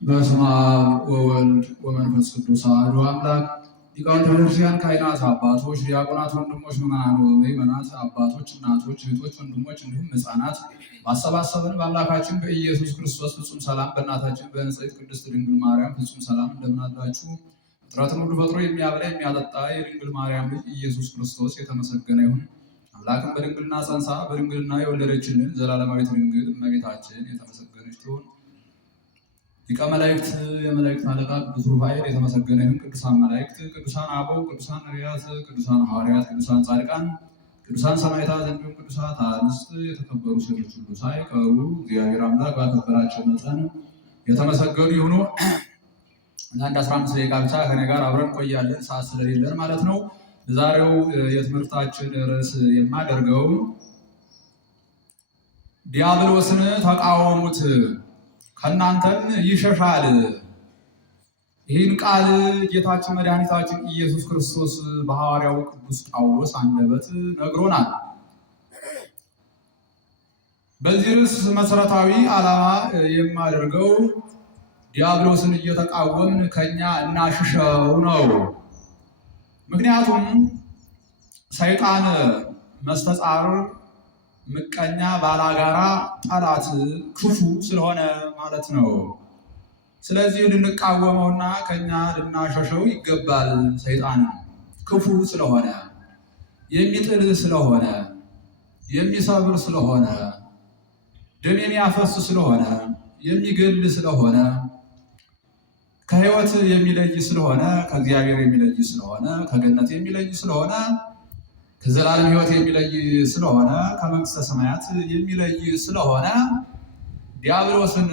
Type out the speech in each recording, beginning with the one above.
በስመ አብ ወወልድ ወመንፈስ ቅዱስ አሐዱ አምላክ። ሊቃውንተ ቤተክርስቲያን፣ ካህናት፣ አባቶች፣ ዲያቆናት፣ ወንድሞች፣ ምዕመናት፣ አባቶች፣ እናቶች፣ እህቶች፣ ወንድሞች እንዲሁም ሕፃናት ባሰባሰበን በአምላካችን በኢየሱስ ክርስቶስ ፍጹም ሰላም በእናታችን በንጽሕት ቅድስት ድንግል ማርያም ፍጹም ሰላም እንደምን አላችሁ? ፍጥረትን ሁሉ ፈጥሮ የሚያበላ የሚያጠጣ የድንግል ማርያም ልጅ ኢየሱስ ክርስቶስ የተመሰገነ ይሁን። አምላክም በድንግልና ጸንሳ በድንግልና የወለደችልን ዘላለማዊት ድንግል እመቤታችን የተመሰገነች ትሁን። ሊቀ መላእክት የመላእክት አለቃ ቅዱስ ሩፋኤል የተመሰገነ ይሁን። ቅዱሳን መላእክት፣ ቅዱሳን አበው፣ ቅዱሳን ነቢያት፣ ቅዱሳን ሐዋርያት፣ ቅዱሳን ጻድቃን፣ ቅዱሳን ሰማዕታት እንዲሁም ቅዱሳት አንስት የተከበሩ ሴቶች ሁሉ ሳይቀሩ እግዚአብሔር አምላክ ባከበራቸው መጠን የተመሰገኑ ይሁኑ። አንድ 15 ደቂቃ ብቻ ከኔ ጋር አብረን ቆያለን፣ ሰዓት ስለሌለን ማለት ነው። ዛሬው የትምህርታችን ርዕስ የማደርገው ዲያብሎስን ተቃወሙት ከእናንተም ይሸሻል። ይህን ቃል ጌታችን መድኃኒታችን ኢየሱስ ክርስቶስ በሐዋርያው ቅዱስ ጳውሎስ አንደበት ነግሮናል። በዚህ ርዕስ መሰረታዊ ዓላማ የማደርገው ዲያብሎስን እየተቃወምን ከኛ እናሽሸው ነው። ምክንያቱም ሰይጣን መስተጻር፣ ምቀኛ፣ ባላጋራ፣ ጠላት፣ ክፉ ስለሆነ ማለት ነው። ስለዚህ ልንቃወመውና ከኛ ልናሸሸው ይገባል። ሰይጣን ክፉ ስለሆነ፣ የሚጥል ስለሆነ፣ የሚሰብር ስለሆነ፣ ደም የሚያፈስ ስለሆነ፣ የሚገል ስለሆነ፣ ከሕይወት የሚለይ ስለሆነ፣ ከእግዚአብሔር የሚለይ ስለሆነ፣ ከገነት የሚለይ ስለሆነ፣ ከዘላለም ሕይወት የሚለይ ስለሆነ፣ ከመንግሥተ ሰማያት የሚለይ ስለሆነ ዲያብሎስን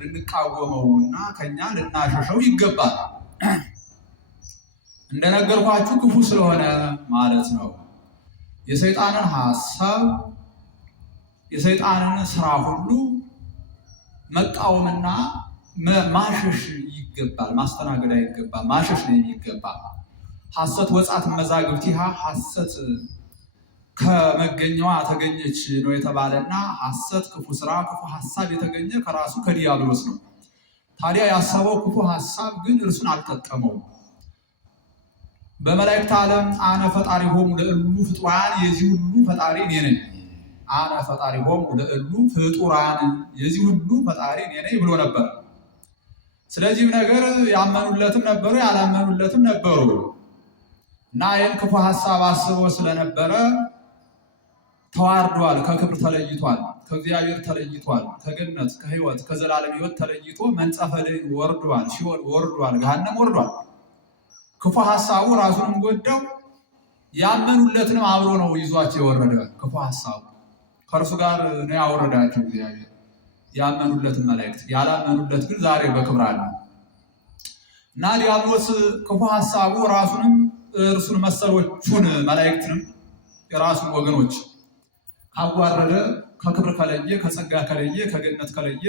ልንቃወመውና ከኛ ልናሸሸው ይገባል። እንደነገርኳችሁ ክፉ ስለሆነ ማለት ነው። የሰይጣንን ሐሳብ፣ የሰይጣንን ስራ ሁሉ መቃወምና ማሸሽ ይገባል። ማስተናገድ አይገባል፣ ማሸሽ ነው የሚገባ። ሐሰት ወጻት መዛግብቲሃ፣ ሐሰት ከመገኘዋ ተገኘች ነው የተባለና ሐሰት፣ ክፉ ስራ፣ ክፉ ሐሳብ የተገኘ ከራሱ ከዲያብሎስ ነው። ታዲያ ያሰበው ክፉ ሐሳብ ግን እርሱን አልጠቀመውም። በመላእክት ዓለም አነ ፈጣሪሆሙ ለእሉ ፍጡራን፣ የዚህ ሁሉ ፈጣሪ እኔ ነኝ። አነ ፈጣሪሆሙ ለእሉ ፍጡራን፣ የዚህ ሁሉ ፈጣሪ እኔ ነኝ ብሎ ነበር። ስለዚህም ነገር ያመኑለትም ነበሩ፣ ያላመኑለትም ነበሩ እና ይህን ክፉ ሐሳብ አስቦ ስለነበረ ተዋርዷል፣ ከክብር ተለይቷል፣ ከእግዚአብሔር ተለይቷል፣ ከገነት ከሕይወት ከዘላለም ሕይወት ተለይቶ መንጸፈ ደይን ወርዷል፣ ሲኦል ወርዷል፣ ገሃነም ወርዷል። ክፉ ሐሳቡ ራሱንም ጎዳው፣ ያመኑለትንም አብሮ ነው ይዟቸው የወረደ። ክፉ ሐሳቡ ከእርሱ ጋር ነው ያወረዳቸው እግዚአብሔር፣ ያመኑለትን መላእክት። ያላመኑለት ግን ዛሬ በክብር አለ እና ዲያብሎስ ክፉ ሐሳቡ ራሱንም እርሱን መሰሎቹን መላእክትንም የራሱን ወገኖች ካዋረደ፣ ከክብር ከለየ፣ ከጸጋ ከለየ፣ ከገነት ከለየ፣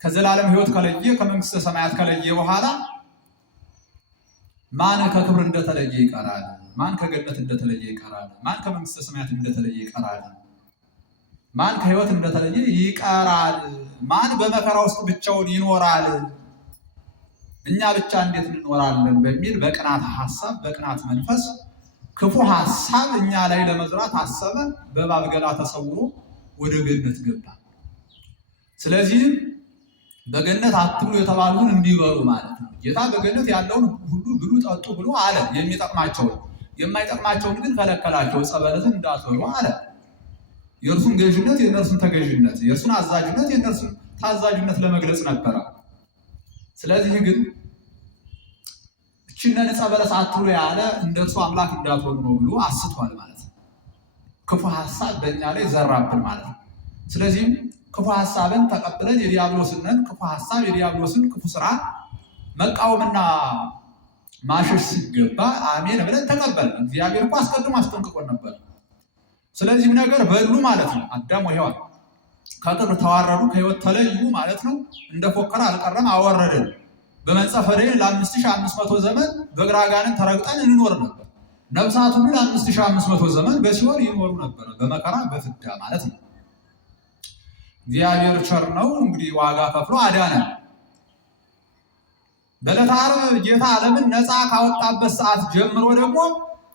ከዘላለም ሕይወት ከለየ፣ ከመንግሥተ ሰማያት ከለየ በኋላ ማን ከክብር እንደተለየ ይቀራል? ማን ከገነት እንደተለየ ይቀራል? ማን ከመንግሥተ ሰማያት እንደተለየ ይቀራል? ማን ከሕይወት እንደተለየ ይቀራል? ማን በመከራ ውስጥ ብቻውን ይኖራል? እኛ ብቻ እንዴት እንኖራለን? በሚል በቅናት ሐሳብ፣ በቅናት መንፈስ ክፉ ሐሳብ እኛ ላይ ለመዝራት አሰበ። በእባብ ገላ ተሰውሮ ወደ ገነት ገባ። ስለዚህም በገነት አትብሉ የተባሉትን እንዲበሉ ማለት ነው። ጌታ በገነት ያለውን ሁሉ ብሉ ጠጡ ብሎ አለ። የሚጠቅማቸውን፣ የማይጠቅማቸውን ግን ከለከላቸው። ዕፀ በለስን እንዳትበሉ አለ። የእርሱን ገዥነት የእነርሱን ተገዥነት፣ የእርሱን አዛዥነት የእነርሱን ታዛዥነት ለመግለጽ ነበረ። ስለዚህ ግን እችነን ዕፀ በለስ አትብሉ ያለ እንደ እርሱ አምላክ እንዳትሆኑ ነው ብሎ አስቷል ማለት ነው። ክፉ ሐሳብ በእኛ ላይ ዘራብን ማለት ነው። ስለዚህም ክፉ ሐሳብን ተቀብለን የዲያብሎስንን ክፉ ሐሳብ፣ የዲያብሎስን ክፉ ስራ መቃወምና ማሸሽ ሲገባ አሜን ብለን ተቀበልን። እግዚአብሔር እኮ አስቀድሞ አስጠንቅቆን ነበር። ስለዚህም ነገር በሉ ማለት ነው። አዳም ወሔዋን ከክብር ተዋረዱ፣ ከሕይወት ተለዩ ማለት ነው። እንደፎከረ አልቀረም፣ አወረደን። በመንጸፈ ደይን ለ5500 ዘመን በግራ አጋንንት ተረግጠን እንኖር ነበር። ነፍሳት ሁሉ ለ5500 ዘመን በሲኦል ይኖሩ ነበር፣ በመከራ በፍዳ ማለት ነው። እግዚአብሔር ቸር ነው እንግዲህ ዋጋ ከፍሎ አዳነን። በዕለተ ዓርብ ጌታ ዓለምን ነፃ ካወጣበት ሰዓት ጀምሮ ደግሞ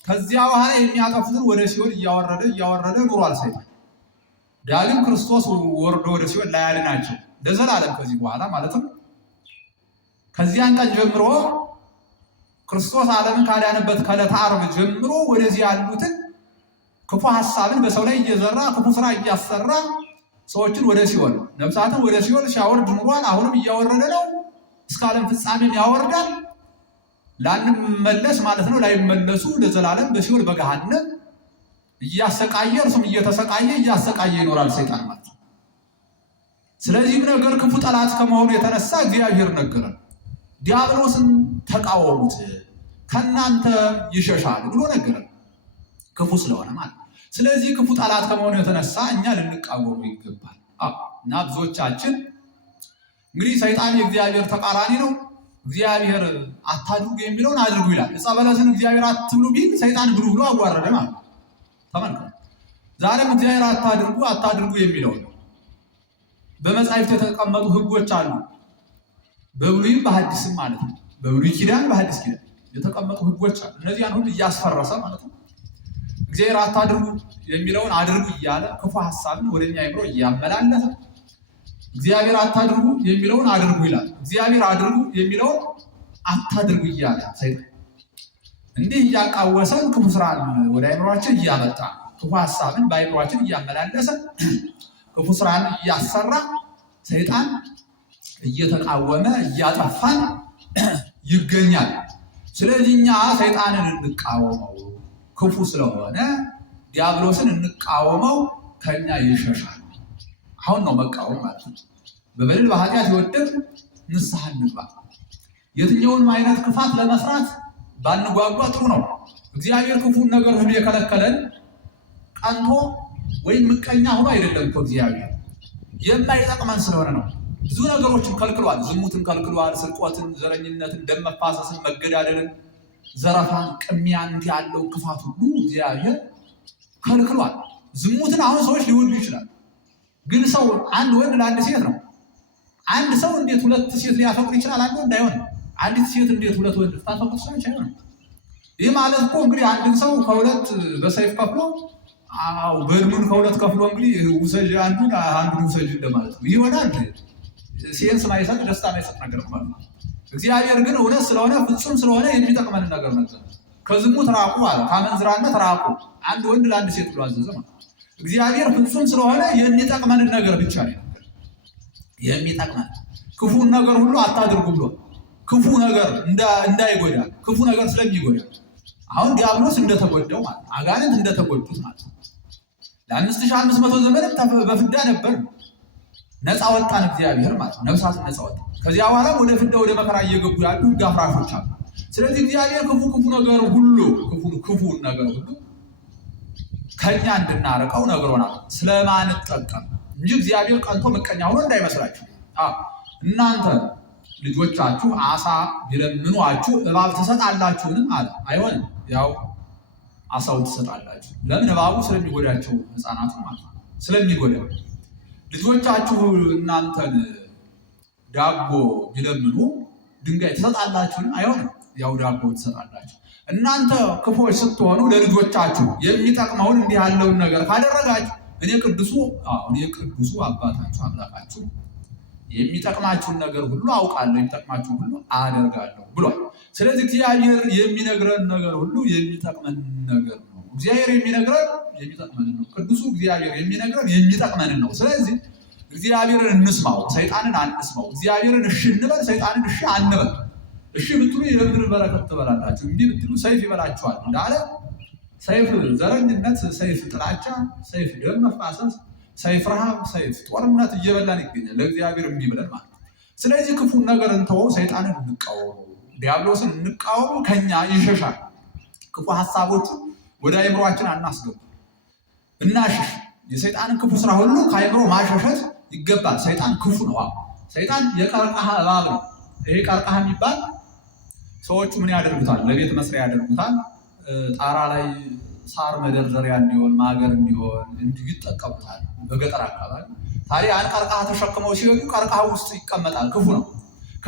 ከዚያ በኋላ የሚያጠፉትን ወደ ሲኦል እያወረደ ኑሯል ሰይጣን። ዳግም ክርስቶስ ወርዶ ወደ ሲኦል ላያድናቸው ለዘላለም ከዚህ በኋላ ማለትም ከዚያን ቀን ጀምሮ ክርስቶስ ዓለምን ካዳነበት ከዕለተ ዓርብ ጀምሮ ወደዚህ ያሉትን ክፉ ሐሳብን በሰው ላይ እየዘራ ክፉ ስራ እያሰራ ሰዎችን ወደ ሲኦል ነፍሳትን ወደ ሲኦል ሲያወርድ ኑሯል። አሁንም እያወረደ ነው። እስከ ዓለም ፍጻሜም ያወርዳል። ላንመለስ ማለት ነው ላይመለሱ ለዘላለም በሲኦል በገሃነም እያሰቃየ እርሱም እየተሰቃየ እያሰቃየ ይኖራል ሰይጣን ማለት ነው። ስለዚህም ነገር ክፉ ጠላት ከመሆኑ የተነሳ እግዚአብሔር ነገረን፣ ዲያብሎስን ተቃወሙት ከእናንተ ይሸሻል ብሎ ነገረን። ክፉ ስለሆነ ማለት ነው። ስለዚህ ክፉ ጠላት ከመሆኑ የተነሳ እኛ ልንቃወሙ ይገባል። እና ብዙዎቻችን እንግዲህ ሰይጣን የእግዚአብሔር ተቃራኒ ነው። እግዚአብሔር አታድርጉ የሚለውን አድርጉ ይላል። ዕፀ በለስን እግዚአብሔር አትብሉ ቢል ሰይጣን ብሉ ብሎ አዋረደ ማለት ነው። ተመልከቱ። ዛሬም እግዚአብሔር አታድርጉ የሚለው በመጻሕፍት የተቀመጡ ሕጎች አሉ። በብሉይም በሐዲስም ማለት ነው። በብሉይ ኪዳን በሐዲስ ኪዳን የተቀመጡ ሕጎች አሉ። እነዚያን ሁሉ እያስፈረሰ ማለት ነው እግዚአብሔር አታድርጉ የሚለውን አድርጉ እያለ ክፉ ሐሳብን ወደኛ አይምሮ እያመላለሰ እግዚአብሔር አታድርጉ የሚለውን አድርጉ ይላል። እግዚአብሔር አድርጉ የሚለውን አታድርጉ እያለ ሰይጣን እንዲህ እያቃወሰን ክፉ ስራን ወደ አይምሮአችን እያመጣ ክፉ ሐሳብን በአይምሮአችን እያመላለሰ ክፉ ስራን እያሰራ ሰይጣን እየተቃወመ እያጠፋን ይገኛል። ስለዚህ እኛ ሰይጣንን እንቃወመው፣ ክፉ ስለሆነ ዲያብሎስን እንቃወመው፣ ከኛ ይሸሻል። አሁን ነው መቃወም ማለት ነው። በበደል በኃጢአት የወደቅ ንስሐ እንግባ። የትኛውንም አይነት ክፋት ለመስራት ባንጓጓ ጥሩ ነው። እግዚአብሔር ክፉን ነገር ሁሉ የከለከለን ቀንቶ ወይም ምቀኛ ሆኖ አይደለም እኮ እግዚአብሔር የማይጠቅመን ስለሆነ ነው። ብዙ ነገሮችን ከልክሏል። ዝሙትን ከልክሏል፣ ስርቆትን፣ ዘረኝነትን፣ ደም መፋሰስን፣ መገዳደልን፣ ዘረፋን፣ ቅሚያን እንዲህ ያለው ክፋት ሁሉ እግዚአብሔር ከልክሏል። ዝሙትን አሁን ሰዎች ሊወዱ ይችላል። ግን ሰው አንድ ወንድ ለአንድ ሴት ነው። አንድ ሰው እንዴት ሁለት ሴት ሊያፈቅር ይችላል? አንድ ወንድ አይሆንም። አንዲት ሴት እንዴት ሁለት ወንድ ልታፈቅር ትችላለች? አይሆንም። ይህ ማለት እኮ እንግዲህ አንድን ሰው ከሁለት በሰይፍ ከፍሎ በድኑን ከሁለት ከፍሎ እንግዲህ ውሰጅ አንዱን ውሰጅ እንደማለት ነው። ይሆናል። ሴንስ ማይሰጥ ደስታ ማይሰጥ ነገር ማለት ነው። እግዚአብሔር ግን እውነት ስለሆነ ፍጹም ስለሆነ የሚጠቅመንን ነገር ነገር ከዝሙት ራቁ አለ፣ ከአመንዝራነት ራቁ። አንድ ወንድ ለአንድ ሴት ብሎ አዘዘ ማለት ነው። እግዚአብሔር ፍጹም ስለሆነ የሚጠቅመንን ነገር ብቻ ነው የሚጠቅመን። ክፉን ነገር ሁሉ አታድርጉ ብሎ ክፉ ነገር እንዳይጎዳ ክፉ ነገር ስለሚጎዳ አሁን ዲያብሎስ እንደተጎዳው ማለት አጋንንት እንደተጎዱት ማለት ለ5500 ዘመን በፍዳ ነበር። ነፃ ወጣን እግዚአብሔር ማለት ነፍሳትን ነፃ ወጣ። ከዚያ በኋላ ወደ ፍዳ ወደ መከራ እየገቡ ያሉ ሕግ አፍራሾች አሉ። ስለዚህ እግዚአብሔር ክፉ ነገር ሁሉ ክፉን ነገር ሁሉ ከኛ እንድናርቀው ነግሮናል፣ ስለማንጠቀም እንጂ እግዚአብሔር ቀንቶ ምቀኛ ሆኖ እንዳይመስላችሁ። እናንተ ልጆቻችሁ አሳ ቢለምኗችሁ እባብ ትሰጣላችሁንም አለ። አይሆንም። ያው አሳውን ትሰጣላችሁ። ለምን? እባቡ ስለሚጎዳቸው ሕፃናቱ ማለት ነው፣ ስለሚጎዳ። ልጆቻችሁ እናንተን ዳቦ ቢለምኑ ድንጋይ ትሰጣላችሁንም? አይሆንም። ያው ዳቦ ትሰጣላችሁ። እናንተ ክፎች ስትሆኑ ለልጆቻችሁ የሚጠቅመውን እንዲህ ያለውን ነገር ካደረጋችሁ እኔ ቅዱሱ አባታችሁ አምላካችሁ የሚጠቅማችሁን ነገር ሁሉ አውቃለሁ፣ የሚጠቅማችሁን ሁሉ አደርጋለሁ ብሏል። ስለዚህ እግዚአብሔር የሚነግረን ነገር ሁሉ የሚጠቅመን ነገር ነው። እግዚአብሔር የሚነግረን የሚጠቅመን ነው። ቅዱሱ እግዚአብሔር የሚነግረን የሚጠቅመንን ነው። ስለዚህ እግዚአብሔርን እንስማው፣ ሰይጣንን አንስማው። እግዚአብሔርን እሺ እንበል፣ ሰይጣንን እሺ አንበል። እሺ ብትሉ የምድር በረከት ትበላላችሁ፣ እንዲህ ብትሉ ሰይፍ ይበላችኋል እንዳለ ሰይፍ ዘረኝነት፣ ሰይፍ ጥላቻ፣ ሰይፍ ደም መፋሰስ፣ ሰይፍ ረሃብ፣ ሰይፍ ጦርነት እየበላን ይገኛል። ለእግዚአብሔር እምቢ ብለን ማለት ነው። ስለዚህ ክፉን ነገር እንተወው፣ ሰይጣንን እንቃወሙ፣ ዲያብሎስን እንቃወሙ፣ ከኛ ይሸሻል። ክፉ ሀሳቦቹ ወደ አይምሮአችን አናስገቡ፣ እናሽሽ። የሰይጣንን ክፉ ስራ ሁሉ ከአይምሮ ማሸሸት ይገባል። ሰይጣን ክፉ ነው። ሰይጣን የቀርቀሃ እባብ ነው። ይሄ ቀርቀሃ የሚባል ሰዎቹ ምን ያደርጉታል? ለቤት መስሪያ ያደርጉታል። ጣራ ላይ ሳር መደርደሪያ እንዲሆን ማገር እንዲሆን እንዲሁ ይጠቀሙታል በገጠር አካባቢ። ታዲያ ያን ቀርቀሃ ተሸክመው ሲሄዱ ቀርቀሃ ውስጥ ይቀመጣል። ክፉ ነው።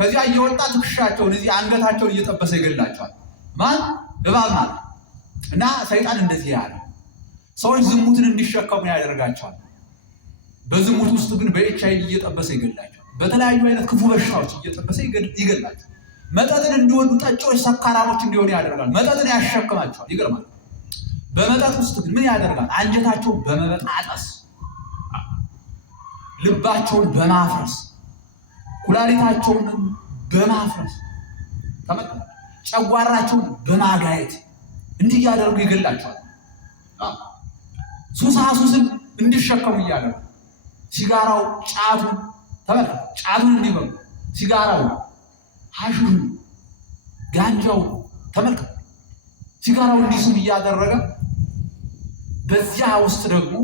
ከዚያ እየወጣ ትከሻቸውን እዚህ አንገታቸውን እየጠበሰ ይገላቸዋል። ማን? እባብ ማለት እና ሰይጣን እንደዚህ ያለ ሰዎች ዝሙትን እንዲሸከሙ ያደርጋቸዋል። በዝሙት ውስጥ ግን በኤችአይቪ እየጠበሰ ይገላቸዋል። በተለያዩ አይነት ክፉ በሽታዎች እየጠበሰ ይገላቸዋል። መጠጥን እንዲወዱ ጠጪዎች፣ ሰካራሞች እንዲሆኑ ያደርጋል። መጠጥን ያሸክማቸዋል። ይገርማል። በመጠጥ ውስጥ ግን ምን ያደርጋል? አንጀታቸውን በመበጣጠስ ልባቸውን በማፍረስ ኩላሊታቸውን በማፍረስ ተመልከቱ፣ ጨጓራቸውን በማጋየት እንዲህ እያደረጉ ይገላቸዋል። ሱሳሱስን እንዲሸከሙ እያደረጉ ሲጋራው፣ ጫቱን ተመልከቱ፣ ጫቱን እንዲበሉ ሲጋራው፣ ሐሺሹን፣ ጋንጃው ተመልከቱ፣ ሲጋራው እንዲስም እያደረገ በዚያ ውስጥ ደግሞ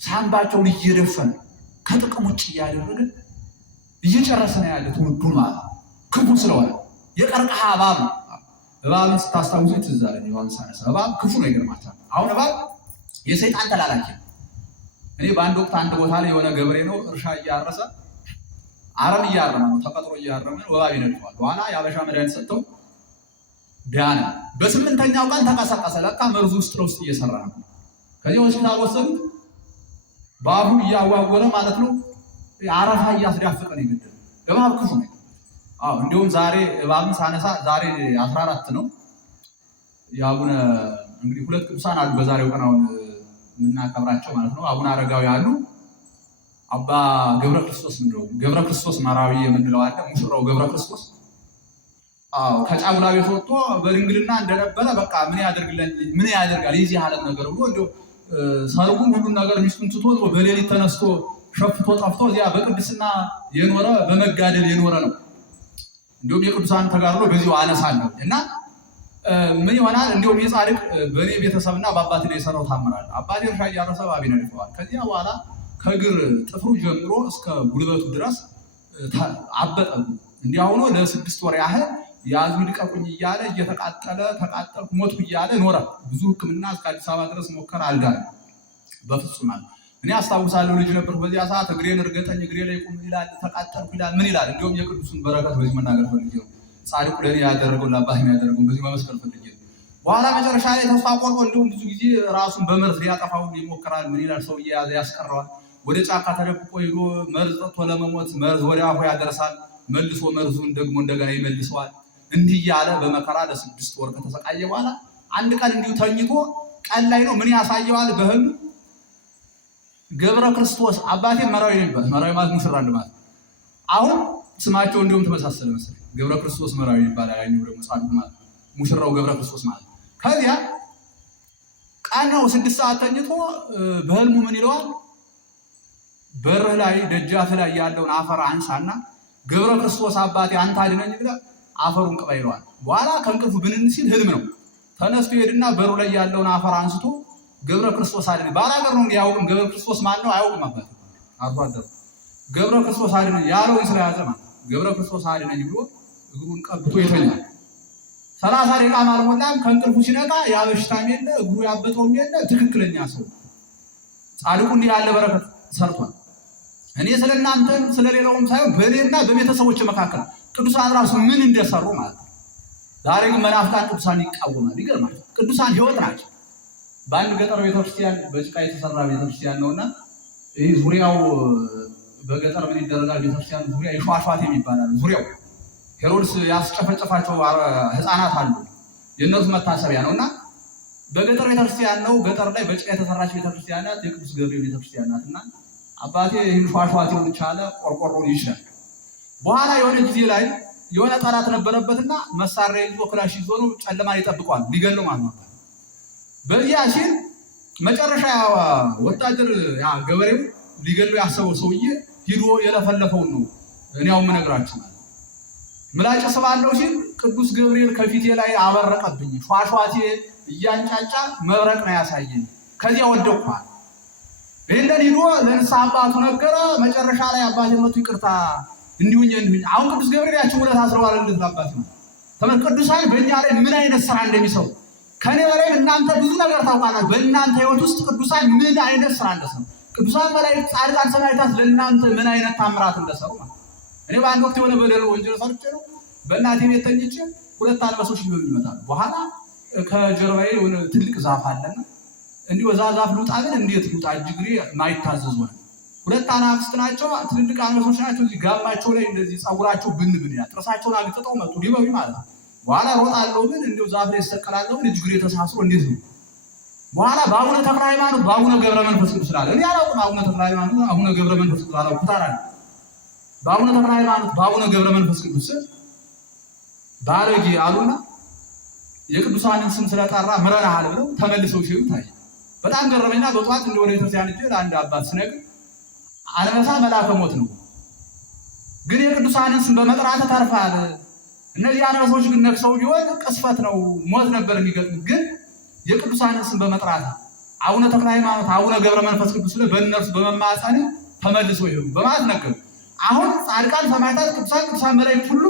ሳንባቸውን እየደፈነ ከጥቅም ውጭ እያደረገ እየጨረሰ ነው ያለ ትውልዱን ማለት ክፉ ስለሆነ የቀርቀሃ እባብ ነው። እባብን ስታስታውሱ ትዝ አለኝ። ዮሐንስ አነሳ እባብ ክፉ ነው። ይገርማችኋል። አሁን እባብ የሰይጣን ተላላኪ ነው። እኔ በአንድ ወቅት አንድ ቦታ ላይ የሆነ ገበሬ ነው እርሻ እያረሰ አረም እያረመ ነው፣ ተቀጥሮ እያረመ ነው። እባብ ይነድፈዋል። በኋላ የአበሻ መድኃኒት ሰጥተው ዳነ። በስምንተኛው ቀን ተቀሰቀሰ። ለካ መርዙ ውስጥ ለውስጥ እየሰራ ነው። ከዚህ ሆስፒታል ወሰዱት። በአፉ እያዋወለ ማለት ነው አረፋ እያስዳፈቀ ነው ይገደል። እባብ ክፉ ነው። እንዲሁም ዛሬ እባብን ሳነሳ ዛሬ 14 ነው። የአቡነ እንግዲህ ሁለት ቅዱሳን አሉ በዛሬው ቀን አሁን የምናከብራቸው ማለት ነው። አቡነ አረጋዊ አሉ። አባ ገብረ ክርስቶስ ምንድነው ገብረ ክርስቶስ መራዊ የምንለው አለ። ሙሽራው ገብረ ክርስቶስ ከጫጉላ ቤት ወጥቶ በድንግልና እንደነበረ በቃ ምን ያደርጋል የዚህ ዓለም ነገር ብሎ እንደው ሰርጉን ሁሉን ነገር ሚስቱን ትቶ በሌሊት ተነስቶ ሸፍቶ ጠፍቶ እዚያ በቅድስና የኖረ በመጋደል የኖረ ነው። እንዲሁም የቅዱሳን ተጋድሎ በዚሁ አነሳለሁ እና ምን ይሆናል? እንዲሁም የጻድቅ በእኔ ቤተሰብና በአባቴ ላይ የሰራው ታምራል። አባቴ እርሻ እያረሰ እባብ ይነድፈዋል። ከዚያ በኋላ ከእግር ጥፍሩ ጀምሮ እስከ ጉልበቱ ድረስ አበጠ። እንዲህ ሆኖ ለ6 ወር ያህል ያዙ ልቀቁኝ እያለ እየተቃጠለ ተቃጠልኩ ሞትኩ እያለ ኖረ። ብዙ ሕክምና እስከ አዲስ አበባ ድረስ ሞከረ፣ አልዳነም በፍጹም አለ። እኔ አስታውሳለሁ ልጅ ነበርኩ። በዚያ ሰዓት እግሬን እርገጠኝ፣ እግሬ ላይ ቁም ይላል፣ ተቃጠልኩ ይላል፣ ምን ይላል። እንዲሁም የቅዱሱን በረከት በዚህ መናገር ፈልጌ ነው። ጻድቁ ለእኔ ያደረገው ለአባቴ ያደረገው በዚህ መመስከር ፈልጌ ነው። በኋላ መጨረሻ ላይ ተስፋ ቆርጦ እንዲሁም ብዙ ጊዜ ራሱን በመርዝ ሊያጠፋው ይሞክራል። ምን ይላል? ሰው እየያዘ ያስቀረዋል። ወደ ጫካ ተደብቆ ሄዶ መርዝ ጠጥቶ ለመሞት መርዝ ወደ አፉ ያደርሳል። መልሶ መርዙን ደግሞ እንደገና ይመልሰዋል። እንዲህ እያለ በመከራ ለ6 ወር ከተሰቃየ በኋላ አንድ ቀን እንዲሁ ተኝቶ ቀን ላይ ነው ምን ያሳየዋል? በህልም ገብረ ክርስቶስ አባቴ መራዊ ነበር። መራዊ ማለት ሙሽራ እንደማለት። አሁን ስማቸው እንዲሁም ተመሳሰለ መሰለኝ። ገብረ ክርስቶስ መራዊ ይባላል። ያኛው ደግሞ ጻድቁ ማለት ሙሽራው ገብረ ክርስቶስ ማለት። ከዚያ ቀን ነው 6 ሰዓት ተኝቶ በህልሙ ምን ይለዋል? በርህ ላይ ደጃፍ ላይ ያለውን አፈር አንሳና ገብረ ክርስቶስ አባቴ አንተ አድነኝ ብለህ አፈሩን ቅባ ይለዋል። በኋላ ከእንቅልፉ ብንን ሲል ህልም ነው። ተነስቶ ሄድና በሩ ላይ ያለውን አፈር አንስቶ ገብረ ክርስቶስ አድነኝ ባላገር ነው ያውቅም። ገብረ ክርስቶስ ማን ነው አያውቅም። አባቴ አርሶ አደሩ ገብረ ክርስቶስ አድነኝ ያለውን ስለያዘ ማለት ገብረ ክርስቶስ አድነኝ ብሎ እግሩን ቀብቶ ይተኛል። 30 ደቂቃ አልሞላም ከእንቅልፉ ሲነቃ ያ በሽታም የለ እግሩ ያበጠውም የለ። ትክክለኛ ሰው ጻድቁ እንዲህ ያለ በረከት ሰርቷል። እኔ ስለእናንተም ስለሌላውም ሳይሆን በእኔና በቤተሰቦች መካከል ቅዱሳን ራሱ ምን እንደሰሩ ማለት ነው። ዛሬ ግን መናፍቃን ቅዱሳን ይቃወማል። ይገርማል። ቅዱሳን ህይወት ናቸው። በአንድ ገጠር ቤተክርስቲያን በጭቃ የተሰራ ቤተክርስቲያን ነውና ይህ ዙሪያው በገጠር ምን ይደረጋል? ቤተክርስቲያን ዙሪያ ይሿሿት የሚባላል። ዙሪያው ሄሮድስ ያስጨፈጨፋቸው ህፃናት አሉ። የእነሱ መታሰቢያ ነውና በገጠር ቤተክርስቲያን ነው። ገጠር ላይ በጭቃ የተሰራች ቤተክርስቲያን ናት። የቅዱስ ገብርኤል ቤተክርስቲያን ናትና አባቴ ይህን ሿሿቴውን ቻለ፣ ቆርቆሮን ይችላል። በኋላ የሆነ ጊዜ ላይ የሆነ ጠላት ነበረበትና መሳሪያ ይዞ ክላሽ ይዞ ነው ጨለማን ይጠብቀዋል ሊገለው ማለት ነው። በዚያ ሲል መጨረሻ ወታደር ያ ገበሬው ሊገለው ያሰበው ሰውዬ ሂዶ የለፈለፈውን ነው እኔው የምነግራችሁ ማለት ምላጭ ስባለው ሲል ቅዱስ ገብርኤል ከፊቴ ላይ አበረቀብኝ። ሿሿቴ እያንጫጫ መብረቅ ነው ያሳየኝ። ከዚያ ወደቅኳል። ይሄንን ሂዶ ለንስሐ አባቱ ነገረ። መጨረሻ ላይ አባቴ መጡ ይቅርታ እንዲሁኝ አሁን ቅዱስ ገብርኤል ያችን ውለታ አስረዋል እንደተባባስ ነው። ቅዱሳን በእኛ ላይ ምን አይነት ስራ እንደሚሰሩ ከኔ በላይ እናንተ ብዙ ነገር ታውቃላችሁ። በእናንተ ህይወት ውስጥ ቅዱሳን ምን አይነት ስራ እንደሰሩ፣ ቅዱሳን መላእክት፣ ጻድቃን፣ ሰማዕታት ለእናንተ ምን አይነት ታምራት እንደሰሩ ማለት እኔ በአንድ ወቅት የሆነ በደል ወንጀል ሰርቼ ነው በእናቴ ቤት ተኝቼ 2 አንበሶች ይመጣሉ። በኋላ ከጀርባዬ የሆነ ትልቅ ዛፍ አለና እንዲሁ እዛ ዛፍ ልውጣ ግን እንዴት ልውጣ እጅግሬ ማይታዘዝ ሆነ። 2 አናብስት ናቸው፣ ትልልቅ አንበሶች ናቸው። እዚህ ጋባቸው ላይ እንደዚህ ጸጉራቸው ብን ይላል። ጥርሳቸውን አግጥጠው መጡ ሊበሉኝ ማለት ነው። በኋላ ሮጣለሁ ግን እንዲሁ ዛፍ ላይ እሰቀላለሁ ግን እጅግሬ ተሳስሮ እንዴት ነው። በኋላ በአቡነ ተክለ ሃይማኖት በአቡነ ገብረ መንፈስ ቅዱስ ስላለ እኔ አላውቅም። አቡነ ተክለ ሃይማኖት አቡነ ገብረ መንፈስ ቅዱስ አላውቅም። ታዲያ በአቡነ ተክለ ሃይማኖት በአቡነ ገብረ መንፈስ ቅዱስ ባረጊ አሉና የቅዱሳንን ስም ስለጠራ ምረናል ብለው ተመልሰው ሲሉ ታየ። በጣም ገረመኝና በጧት እንደ ወደ ቤተክርስቲያን ሄጄ ለአንድ አባት ስነግር አንበሳ መልአከ ሞት ነው፣ ግን የቅዱሳንን ስም በመጥራት ተርፋል። እነዚህ አንበሶች ግን ነክሰው ቢሆን ቅስፈት ነው ሞት ነበር የሚገጥሙት፣ ግን የቅዱሳንን ስም በመጥራት አቡነ ተክለ ሃይማኖት አቡነ ገብረ መንፈስ ቅዱስ በእነርሱ በመማፀን ተመልሰው ይሄዱ በማለት ነገሩ። አሁን ጻድቃን ሰማዕታት ቅዱሳን መላእክት ሁሉ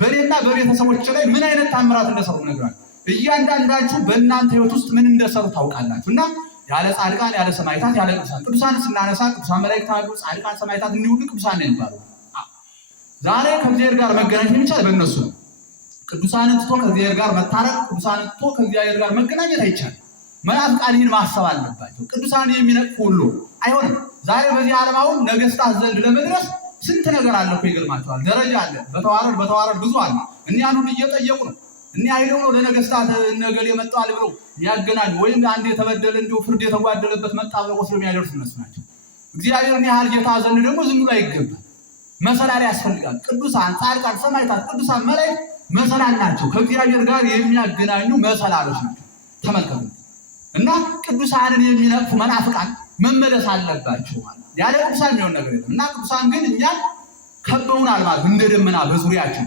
በእኔና በቤተሰቦች ላይ ምን አይነት ታምራት እንደሰሩ ነግራለሁ። እያንዳንዳችሁ በእናንተ ህይወት ውስጥ ምን እንደሰሩ ታውቃላችሁ። እና ያለ ጻድቃን ያለ ሰማዕታት ያለ ቅዱሳን ስናነሳ ቅዱሳን መላእክት አሉ፣ ጻድቃን ሰማዕታት እንዲሁ ቅዱሳን ነው የሚባሉ። ዛሬ ከእግዚአብሔር ጋር መገናኘት የሚቻል በእነሱ ነው። ቅዱሳንን ትቶ ከእግዚአብሔር ጋር መታረቅ፣ ቅዱሳንን ትቶ ከእግዚአብሔር ጋር መገናኘት አይቻልም። መናፍቃን ይህን ማሰብ አለባቸው። ቅዱሳን የሚነቅፉ ሁሉ አይሆንም። ዛሬ በዚህ ዓለም አሁን ነገስታት ዘንድ ለመድረስ ስንት ነገር አለ እኮ ይገርማቸዋል። ደረጃ አለ፣ በተዋረድ ብዙ አለ። እኒያን ሁሉ እየጠየቁ ነው። እኒያ ሄደው ነው ለነገስታት ነገሌ መጣል ብለው የሚያገናኙ፣ ወይም አንድ የተበደለ እንዲሁ ፍርድ የተጓደለበት መጣ ብለው ወስደው የሚያደርሱ እነሱ ናቸው። እግዚአብሔርን ያህል ጌታ ዘንድ ደግሞ ዝም ብሎ አይገባል። መሰላል ያስፈልጋል። ቅዱሳን ጻድቃን ሰማዕታት ቅዱሳን መላእክት መሰላል ናቸው። ከእግዚአብሔር ጋር የሚያገናኙ መሰላሎች ናቸው። ተመልከቱ። እና ቅዱሳንን የሚነቅፉ መናፍቃን መመለስ አለባቸው ማለት ያለ ቅዱሳን የሚሆን ነገር የለም። እና ቅዱሳን ግን እኛን ከበውናል ማለት እንደ ደመና በዙሪያችን።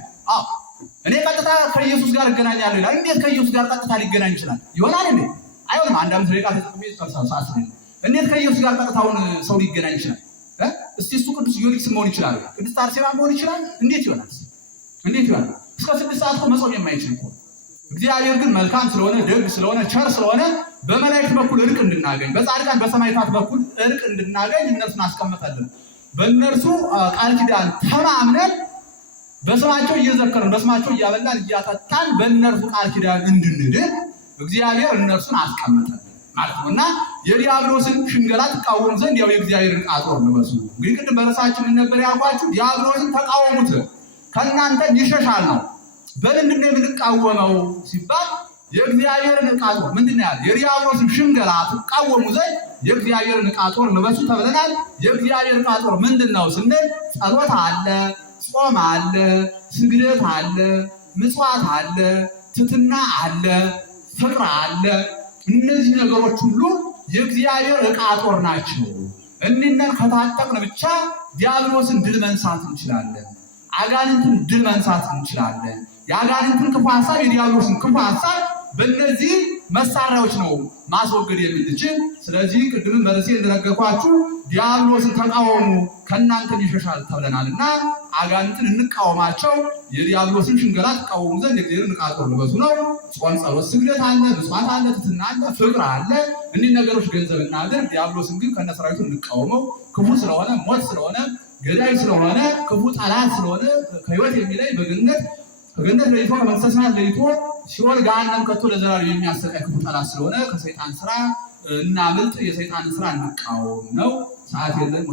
እኔ ቀጥታ ከኢየሱስ ጋር እገናኛለሁ ይላል። እንዴት ከኢየሱስ ጋር ቀጥታ ሊገናኝ ይችላል? ይሆናል እንዴ? አይሆንም። አንድ አምስት ደቂቃ ተጠቅሜ ሰዓት ነው። እንዴት ከኢየሱስ ጋር ቀጥታውን ሰው ሊገናኝ ይችላል? እስቲ እሱ ቅዱስ ጊዮርጊስ መሆን ይችላል፣ ቅዱስ አርሴማ መሆን ይችላል። እንዴት ይሆናል? እንዴት ይሆናል? እስከ 6 ሰዓት እኮ መጾም የማይችል እኮ። እግዚአብሔር ግን መልካም ስለሆነ ደግ ስለሆነ ቸር ስለሆነ በመላእክት በኩል እርቅ እንድናገኝ በጻድቃን በሰማዕታት በኩል እርቅ እንድናገኝ እነርሱን አስቀመጠልን። በእነርሱ ቃል ኪዳን ተማምነን በስማቸው እየዘከርን በስማቸው እያበላን እያጠጣን በእነርሱ ቃል ኪዳን እንድንድን እግዚአብሔር እነርሱን አስቀመጠልን ማለት ነው። እና የዲያብሎስን ሽንገላ ትቃወሙ ዘንድ ያው የእግዚአብሔርን ዕቃ ጦር ልበሱ። እንግዲህ ቅድም በርዕሳችን ምን ነበር ያልኳችሁ? ዲያብሎስን ተቃወሙት ከእናንተ ይሸሻል ነው። በምንድን ነው የምንቃወመው ሲባል የእግዚአብሔርን ዕቃ ጦር ምንድን ነው ያለ? የዲያብሎስን ሽንገላ ትቃወሙ ዘንድ የእግዚአብሔርን ዕቃ ጦር ልበሱ ተብለናል። የእግዚአብሔር ዕቃ ጦር ምንድን ነው ስንል ጸሎት አለ፣ ጾም አለ፣ ስግደት አለ፣ ምጽዋት አለ፣ ትሕትና አለ፣ ፍቅር አለ። እነዚህ ነገሮች ሁሉ የእግዚአብሔር ዕቃ ጦር ናቸው። እኒህን ከታጠቅን ብቻ ዲያብሎስን ድል መንሳት እንችላለን። አጋንንትን ድል መንሳት እንችላለን። የአጋንንትን ክፉ ሐሳብ የዲያብሎስን ክፉ ሐሳብ በእነዚህ መሳሪያዎች ነው ማስወገድ የምንችል። ስለዚህ ቅድምም በርዕሴ እንደነገርኳችሁ ዲያብሎስን ተቃወሙ ከእናንተ ይሸሻል ተብለናልና አጋንንትን እንቃወማቸው። የዲያብሎስን ሽንገላ ተቃወሙ ዘንድ የእግዚአብሔርን ዕቃ ጦር ልበሱ ነው። ጾም፣ ጸሎት፣ ስግደት አለ፣ ምጽዋት አለ፣ ትሕትና አለ፣ ፍቅር አለ። እኒህ ነገሮች ገንዘብ እናድርግ። ዲያብሎስን ግን ከነሰራዊቱ እንቃወመው። ክፉ ስለሆነ ሞት ስለሆነ ገዳይ ስለሆነ ክፉ ጠላት ስለሆነ ከሕይወት የሚለይ በገነት ለይቶ ከመንግሥተ ሰማያት ለይቶ ሲኦል ገሃነም ከቶ ለዘላለም የሚያሰቃይ ክፉ ጠላት ስለሆነ ከሰይጣን ስራ እናምልጥ፣ የሰይጣንን ስራ እንቃወም ነው። ሰዓት የለን።